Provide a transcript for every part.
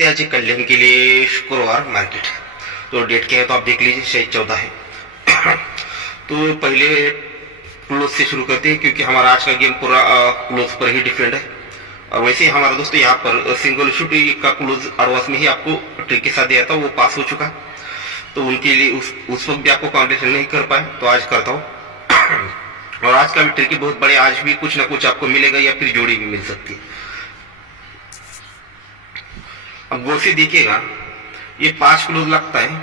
त्याचे कल्याण के लिए शुक्रवार मार्केट। तो डेट क्या है तो आप देख लीजिए, शायद 14 है। तो पहले क्लोज से शुरू करते हैं क्योंकि हमारा आज का गेम पूरा क्लोज पर ही डिपेंड है। और वैसे ही हमारा दोस्तों यहाँ पर सिंगल शूट का क्लोज एडवांस में ही आपको ट्रिक के साथ दिया था, वो पास हो चुका। तो उनके लिए उस वक्त भी आपको कॉन्टेक्ट नहीं कर पाए, तो आज करता हूँ। और आज का भी ट्रिक बहुत बड़े, आज भी कुछ ना कुछ आपको मिलेगा या फिर जोड़ी भी मिल सकती है। अब गौर से देखिएगा, ये 5 क्लोज लगता है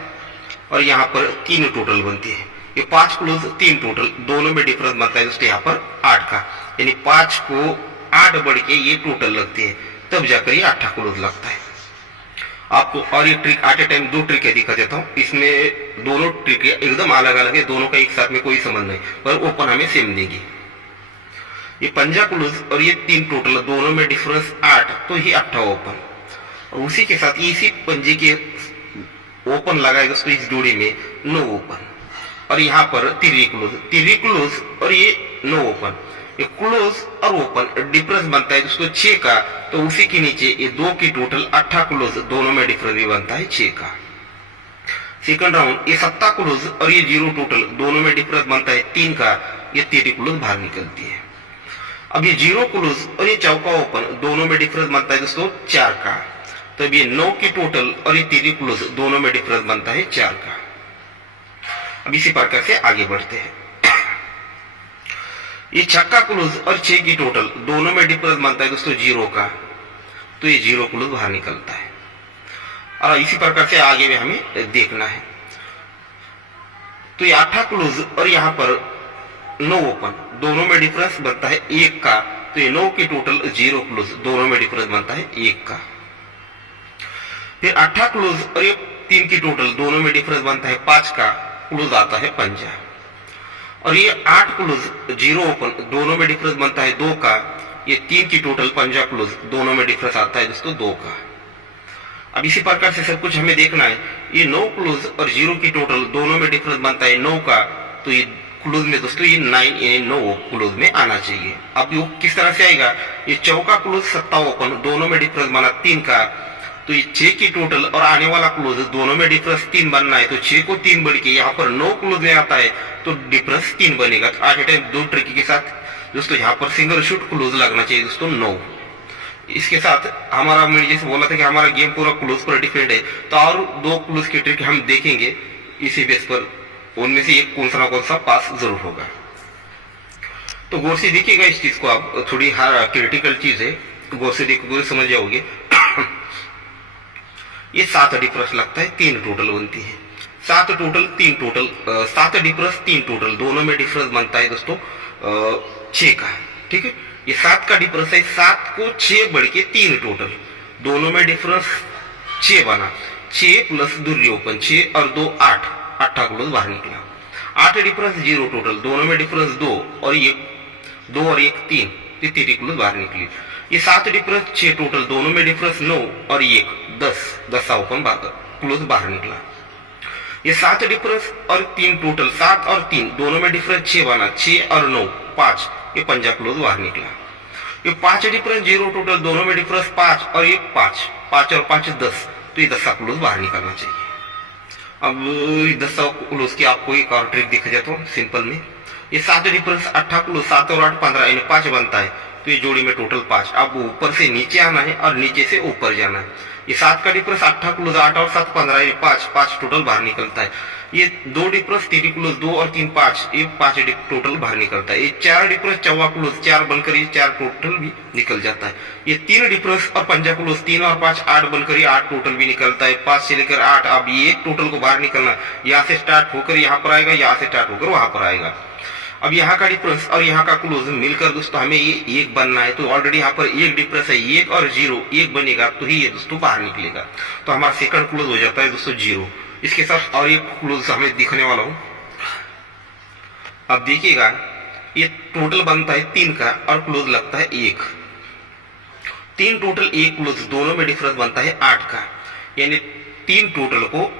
और यहाँ पर 3 टोटल बनती है। ये 5 क्लोज 3 टोटल, दोनों में डिफरेंस बनता है दोस्तों यहाँ पर 8 का, यानी 5 को 8 बढ़ के ये टोटल लगती है, तब जाकर ये 8 क्लोज लगता है आपको। और ये trick at a time 2 trick दिखा देता हूँ। इसमें दोनों ट्रिक एकदम अलग अलग है, दोनों का एक साथ में कोई संबंध नहीं, पर ओपन हमें सेम देगी। ये 5 क्लोज और ये 3 टोटल, दोनों में डिफरेंस 8, तो ये 8 ओपन। और उसी के साथ इसी पंजे के ओपन लगाएगा दोस्तों इस जोड़ी में 9 ओपन। और यहाँ पर 3 क्लोज और ये 9 ओपन। ये क्लोज और ओपन डिफरेंस बनता है दोस्तों 6 का, तो उसी के नीचे ये 2 की टोटल 8 क्लोज, दोनों में डिफरेंस भी बनता है 6 का। सेकंड राउंड, ये 7 क्लोज और ये 0 टोटल, दोनों में डिफरेंस बनता है 3 का, ये 3 क्लोज बाहर निकलती है। अब ये 0 क्लोज और ये चौका ओपन, दोनों में डिफरेंस बनता है दोस्तों 4 का, तब ये 9 की टोटल और ये 3 क्लोज, दोनों में डिफरेंस बनता है 4 का। अब इसी प्रकार से आगे बढ़ते हैं। ये छक्का क्लोज और 6 की टोटल, दोनों में डिफरेंस बनता है दोस्तों 0 का, तो ये 0 क्लोज बाहर निकलता है। और इसी प्रकार से आगे भी हमें देखना है। तो ये 8 क्लोज और यहाँ पर 9 ओपन, दोनों में डिफरेंस बनता है 1 का, तो ये 9 की टोटल 0 क्लोज, दोनों में डिफरेंस बनता है 1 का। फिर 8 क्लोज और ये 3 की टोटल, दोनों में डिफरेंस बनता है 5 का, क्लोज आता है 5। और ये 8 क्लोज 0 ओपन, दोनों में डिफरेंस बनता है 2 का, ये 3 की टोटल 5 क्लोज, दोनों में डिफरेंस आता है दोस्तों 2 का। अब इसी प्रकार से सब कुछ हमें देखना है। ये 9 क्लोज और 0 की टोटल, दोनों में डिफरेंस बनता है 9 का, तो ये क्लोज में दोस्तों ये 9 क्लोज में आना चाहिए। अब ये किस तरह से आएगा, ये चौका क्लोज 7 ओपन, दोनों में डिफरेंस बना 3 का, तो ये 6 की टोटल और आने वाला क्लोज, दोनों में डिफरेंस 3 बनना है, तो 6 को 3 बढ़ के यहाँ पर 9 क्लोज में आता है, तो डिफरेंस 3 बनेगा। तो आज टाइम 2 ट्रिक के साथ दोस्तों यहाँ पर सिंगल शूट क्लोज लगना चाहिए दोस्तों 9। इसके साथ हमारा, मैंने जैसे बोला था कि हमारा गेम पूरा क्लोज पर डिपेंड है, तो और 2 क्लोज की ट्रिक हम देखेंगे इसी बेस पर, उनमें से एक कौन सा पास जरूर होगा। तो गौर से देखिएगा इस चीज को, आप थोड़ी क्रिटिकल चीज है, गौर से देखोगे समझ जाओगे। ये 7 डिफरेंस लगता है, 3 टोटल बनती है। 7 टोटल 3 टोटल, 7 डिफरेंस 3 टोटल, दोनों में डिफरेंस बनता है दोस्तों 6 का। ठीक है, ये 7 का डिफरेंस है, 7 को 6 बढ़ के 3 टोटल, दोनों में डिफरेंस 6 बना, 6 प्लस 2 ओपन, 6 और 2 8 क्लोज बाहर निकला। 8 डिफरेंस 0 टोटल, दोनों में डिफरेंस 2 और 1 3, 3 क्लोज बाहर निकली। ये 7 डिफरेंस 6 टोटल, दोनों में डिफरेंस 9 और 1 10 ओपन क्लोज बाहर निकला। ये 7 डिफरेंस और 3 टोटल, 7 और 3, दोनों में डिफरेंस 6 बना, 6 और 9 5, ये 5 क्लोज बाहर निकला। ये 5 डिफरेंस 0 टोटल, दोनों में डिफरेंस 5 और 1 5 और 5 10, तो ये 10 क्लोज बाहर निकलना चाहिए। अब 10 क्लोज की आपको एक और ट्रिक दिखा जाता हूँ सिंपल में। ये 7 डिफरेंस 8 क्लोज, 7 और 8 15, यानी 5 बनता है, तो ये जोड़ी में टोटल 5। अब ऊपर से नीचे आना है और नीचे से ऊपर जाना है। ये 7 का डिफरेंस 8 क्लोज, 8 और 7 15, ये 5 टोटल बाहर निकलता है। ये 2 डिफरेंस 3 क्लोज, 2 और 3 5, ये 5 टोटल बाहर निकलता है। ये 4 डिफरेंस 4 क्लोज, 4 बनकर ये 4 टोटल भी निकल जाता है। ये 3 डिफरेंस और 5 क्लोज, 3 और 5 8 बनकर ये 8 टोटल भी निकलता है, 5 से लेकर 8। अब ये एक टोटल को बाहर निकलना, यहाँ से स्टार्ट होकर यहाँ पर आएगा, यहाँ से स्टार्ट होकर वहां पर आएगा। अब यहाँ का डिफरेंस और यहाँ का क्लोज मिलकर दोस्तों हमें ये 1 बनना है, तो ऑलरेडी यहाँ पर 1 डिफरेंस है, 1 और 0, 1 बनेगा तो ही ये दोस्तों बाहर निकलेगा, तो हमारा सेकंड क्लोज हो जाता है दोस्तों 0। इसके साथ और एक क्लोज हमें दिखने वाला हूं। अब देखिएगा, ये टोटल बनता है 3 का और क्लोज लगता है 1, 3 टोटल 1 क्लोज, दोनों में डिफरेंस बनता है 8 का, यानी 3 टोटल को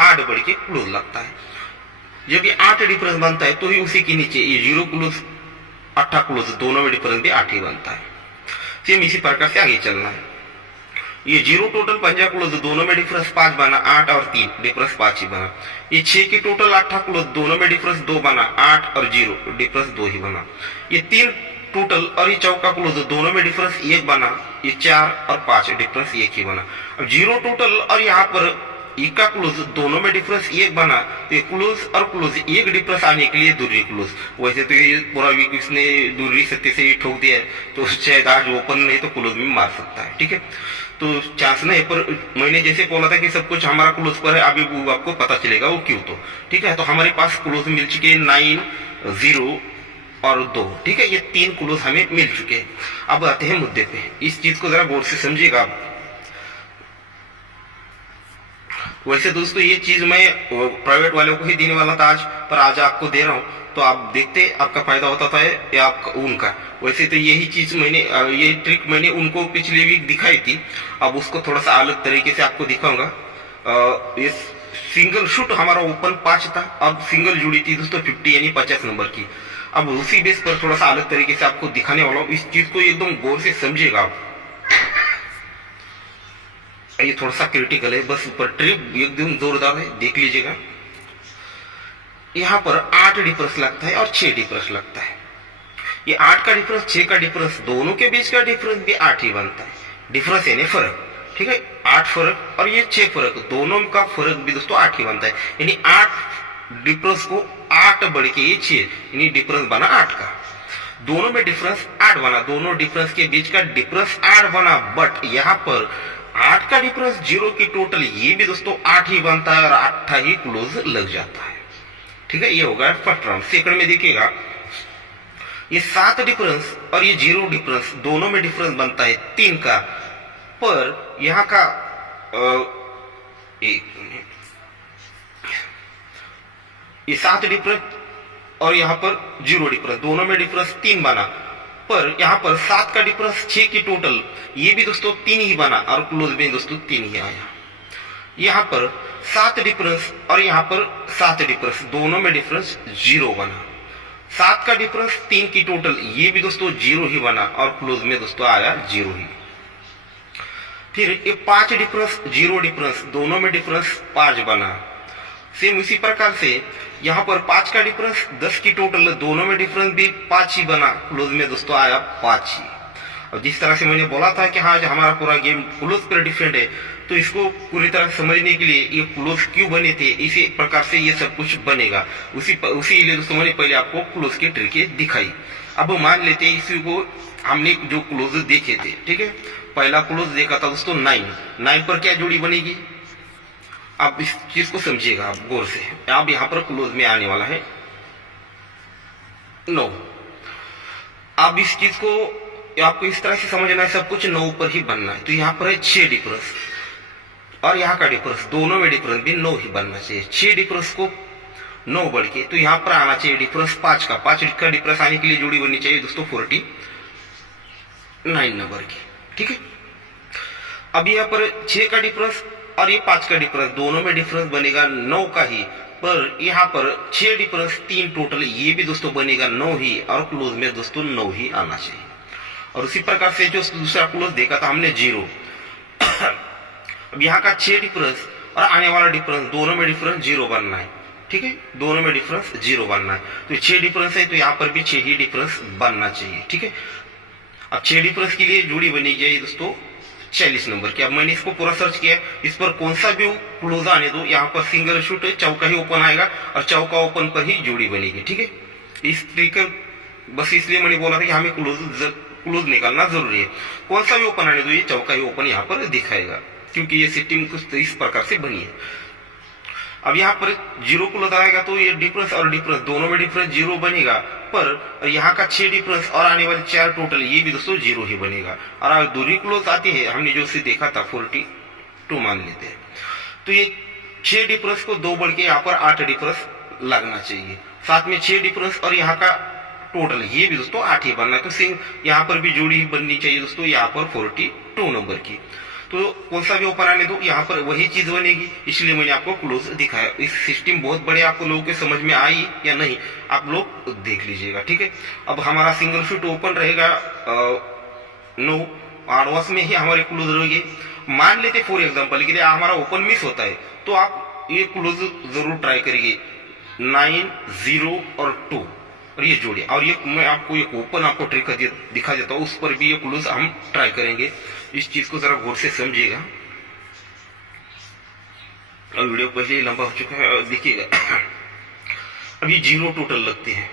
8 बढ़ के क्लोज लगता है। जब ये 8 डिफरेंस बनता है, तो ही उसी के नीचे ये 0 क्लोज 8 क्लोज, दोनों में डिफरेंस भी 8 ही बनता है। सेम इसी प्रकार से आगे चलना है। ये जीरो टोटल पंजा क्लोज, दोनों में डिफरेंस 5 बना, 8 और 3 डिफरेंस 5 ही बना। ये 6 की टोटल 8 क्लोज, दोनों में डिफरेंस 2 बना, 8 और 0 डिफरेंस 2 ही बना। ये 3 टोटल और ये चौका क्लोज, दोनों में डिफरेंस 1 बना, ये 4 और 5 डिफरेंस 1 ही बना। अब जीरो टोटल और यहाँ पर इक्का क्लोज, दोनों में डिफरेंस 1 बना, तो क्लोज और क्लोज एक डिफरेंस आने के लिए दूरी क्लोज। वैसे तो ये पूरा वीक इसने दूरी सत्य से ही ठोक दिया है, तो शायद आज ओपन नहीं तो क्लोज में मार सकता है। ठीक है, तो चांस नहीं, पर मैंने जैसे बोला था कि सब कुछ हमारा क्लोज पर है, अभी वो आपको पता चलेगा वो क्यों। तो ठीक है, तो हमारे पास क्लोज मिल चुके हैं 9, 0 और 2। ठीक है, ये 3 क्लोज हमें मिल चुके हैं। अब आते हैं मुद्दे पे, इस चीज को जरा गौर से समझिएगा। वैसे दोस्तों ये चीज मैं प्राइवेट वालों को ही देने वाला था आज, पर आज आपको दे रहा हूं, तो आप देखते आपका फायदा होता था या आपका उनका। वैसे तो यही चीज मैंने ये ट्रिक मैंने उनको पिछले वीक दिखाई थी, अब उसको थोड़ा सा अलग तरीके से आपको दिखाऊंगा। ये सिंगल शूट हमारा ओपन 5 था, अब सिंगल जुड़ी थी दोस्तों 50 यानी 50 नंबर की। अब उसी बेस पर थोड़ा सा अलग तरीके से आपको दिखाने वाला हूँ, इस चीज को एकदम गौर से समझिएगा आप। ये थोड़ा सा क्रिटिकल है, बस ऊपर ट्रिप एकदम जोरदार है, देख लीजिएगा। यहाँ पर 8 डिफरेंस लगता है और 6 डिफरेंस लगता है। ये 8 का डिफरेंस, 6 का डिफरेंस, दोनों के बीच का डिफरेंस भी 8 ही बनता है। डिफरेंस यानी फर्क, ठीक है, 8 फर्क और ये 6 फर्क, दोनों का फर्क भी दोस्तों 8 ही बनता है। यानी 8 डिफरेंस को 8 बढ़ के ये 6, यानी डिफरेंस बना 8 का। दोनों में डिफरेंस 8 बना, दोनों डिफरेंस के बीच का डिफरेंस 8 बना, बट यहाँ पर 8 का डिफरेंस 0 की टोटल ये भी दोस्तों 8 ही बनता है और 8 ही क्लोज लग जाता है। ठीक है, ये होगा फर्स्ट राउंड। सेकंड में देखिएगा, ये 7 डिफरेंस और ये 0 डिफरेंस, दोनों में डिफरेंस बनता है 3 का, पर यहाँ का एक मिनट, ये 7 डिफरेंस और यहाँ पर 0 डिफरेंस, दोनों में डिफरेंस 3 बना, पर यहाँ पर 7 का डिफरेंस 6 की टोटल ये भी दोस्तों 3 ही बना और क्लोज में दोस्तों 3 ही आया। यहाँ पर 7 डिफरेंस और यहाँ पर 7 डिफरेंस, दोनों में डिफरेंस 0 बना। 7 का डिफरेंस 3 की टोटल ये भी दोस्तों 0 ही बना और क्लोज में दोस्तों आया 0 ही। फिर ये 5 डिफरेंस 0 डिफरेंस, दोनों में डिफरेंस 5 बना। सेम उसी प्रकार से यहाँ पर 5 का डिफरेंस 10 की टोटल, दोनों में डिफरेंस भी 5 ही बना, क्लोज में दोस्तों आया 5 ही। और जिस तरह से मैंने बोला था कि हाँ हमारा पूरा गेम क्लोज पर डिफरेंट है, तो इसको पूरी तरह समझने के लिए ये क्लोज क्यों बने थे, इसी प्रकार से ये सब कुछ बनेगा। उसी लिए दोस्तों मैंने पहले आपको क्लोज की ट्रिकें दिखाई। अब मान लेते हैं इसी को, हमने जो क्लोज देखे थे, ठीक है, पहला क्लोज देखा था दोस्तों 9 पर क्या जोड़ी बनेगी। आप इस चीज को समझिएगा आप गौर से, अब यहाँ पर क्लोज में आने वाला है 9। अब इस चीज को आपको इस तरह से समझना है, सब कुछ 9 पर ही बनना है। तो यहाँ पर है 6 डिफरेंस और यहाँ का डिफरेंस, दोनों में डिफरेंस भी 9 ही बनना चाहिए। 6 डिफरेंस को 9 बढ़ के, तो यहाँ पर आना चाहिए डिफरेंस 5 का। 5 का डिफरेंस आने के लिए जोड़ी बननी चाहिए दोस्तों 49 नंबर की। ठीक है, अब यहाँ पर 6 का डिफरेंस और ये 5 का डिफरेंस, दोनों में डिफरेंस बनेगा 9 का ही, पर यहाँ पर 6 डिफरेंस 3 टोटल ये भी दोस्तों बनेगा 9 ही और क्लोज में दोस्तों 9 ही आना चाहिए। और उसी प्रकार से जो दूसरा क्लोज देखा था हमने 0, अब यहाँ का 6 डिफरेंस और आने वाला डिफरेंस, दोनों में डिफरेंस 0 बनना है। ठीक है, दोनों में डिफरेंस 0 बनना है, तो 6 डिफरेंस है तो यहाँ पर भी 6 ही डिफरेंस बनना चाहिए। ठीक है, अब 6 डिफरेंस के लिए जोड़ी बनी जाए दोस्तों 40 नंबर की। अब मैंने इसको पूरा सर्च किया, इस पर कौन सा भी क्लोज आने दो, यहाँ पर सिंगल शूट है, चौका ही ओपन आएगा और चौका ओपन पर ही जोड़ी बनेगी। ठीक है, इस तरीके बस इसलिए मैंने बोला था कि हमें क्लोज निकालना जरूरी है। कौन सा भी ओपन आने दो, ये चौका ही ओपन यहाँ पर दिखाएगा, क्योंकि ये सिस्टम कुछ इस प्रकार से बनी है। अब यहाँ पर 0 क्लोज आएगा तो ये डिफरेंस और डिफरेंस, दोनों में डिफरेंस 0 बनेगा, पर यहाँ का 6 डिफरेंस और आने वाले 4 टोटल ये भी दोस्तों 0 ही बनेगा। और दूरी क्लोज आती है, हमने जो से देखा था 42 मान लेते हैं, तो ये 6 डिफरेंस को 2 बढ़ के यहाँ पर 8 डिफरेंस लगना चाहिए। साथ में 6 डिफरेंस और यहाँ का टोटल ये भी दोस्तों 8 ही बनना है, तो यहाँ पर भी जोड़ी ही बननी चाहिए दोस्तों, यहाँ पर 42 नंबर की। तो कौन सा भी ओपन आने दो, यहाँ पर वही चीज बनेगी, इसलिए मैंने आपको क्लोज दिखाया। इस सिस्टम बहुत बड़े आपको लोगों के समझ में आई या नहीं, आप लोग देख लीजिएगा। ठीक है, अब हमारा सिंगल शूट ओपन रहेगा 9, 8 में ही हमारे क्लोज रहेंगे मान लेते फॉर एग्जाम्पल के लिए हमारा ओपन मिस होता है, तो आप ये क्लोज जरूर ट्राई करिए 9, 0 और 2 और ये जोड़िए। और ये मैं आपको एक ओपन आपको ट्रिक दिखा देता हूँ, उस पर भी ये क्लोज हम ट्राई करेंगे। इस चीज को जरा गौर से समझिएगा और वीडियो पहले ही लंबा हो चुका है, देखिएगा। अभी 0 टोटल लगते हैं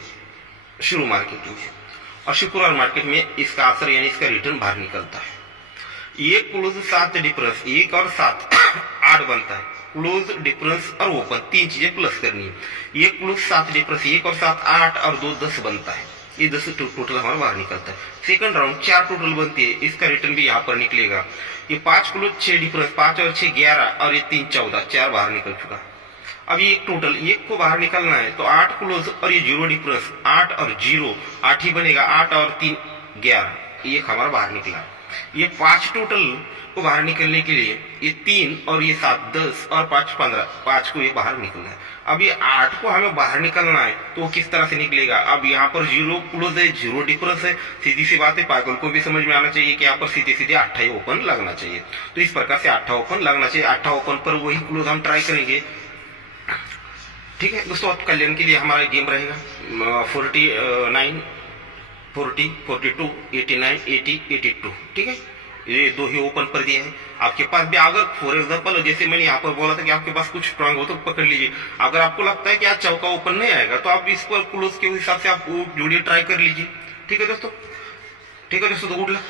शुरू मार्केट में और शुक्रवार मार्केट में इसका असर यानी इसका रिटर्न बाहर निकलता है। ये क्लोज 7 डिफरेंस 1 और 7 8 बनता है। क्लोज डिफरेंस और ओपन 3 चीजें प्लस करनी है। ये क्लोज 7 डिफरेंस 1 और 7 8 और 2 10 बनता है। ये 10 टोटल हमारा बाहर निकलता है। सेकंड राउंड 4 टोटल बनती है, इसका रिटर्न भी यहाँ पर निकलेगा। ये 5 क्लोज 6 डिफरेंस 5 और 6 11 और ये 3 14 4 बाहर निकल चुका। अब ये टोटल एक को बाहर निकलना है तो 8 क्लोज और ये 0 डिफरेंस 8 और 0 8 ही बनेगा। 8 और 3 11 ये हमारा बाहर निकला। ये 5 टोटल को बाहर निकलने के लिए ये 3 और ये 7 10 और 5 15 5 को ये बाहर निकलना है। अब ये 8 को हमें बाहर निकलना है तो किस तरह से निकलेगा। अब यहाँ पर 0 क्लोज है 0 डिफरेंस है, सीधी सी बात है, पागल को भी समझ में आना चाहिए कि यहाँ पर सीधे सीधे 8 ही ओपन लगना चाहिए। तो इस प्रकार से 8 ओपन लगना चाहिए। 8 ओपन पर वही क्लोज हम ट्राई करेंगे। ठीक है दोस्तों, आप कल्याण के लिए हमारा गेम रहेगा 49 40 42 89 80 82। ठीक है, ये 2 ही ओपन पर दिए हैं। आपके पास भी अगर फॉर एग्जाम्पल जैसे मैंने यहाँ पर बोला था कि आपके पास कुछ स्ट्रांग हो तो पकड़ लीजिए। अगर आपको लगता है कि आज चौका ओपन नहीं आएगा तो आप इस पर क्लोज के हिसाब से आप जोड़िए, ट्राई कर लीजिए। ठीक है दोस्तों, तो गुड लक।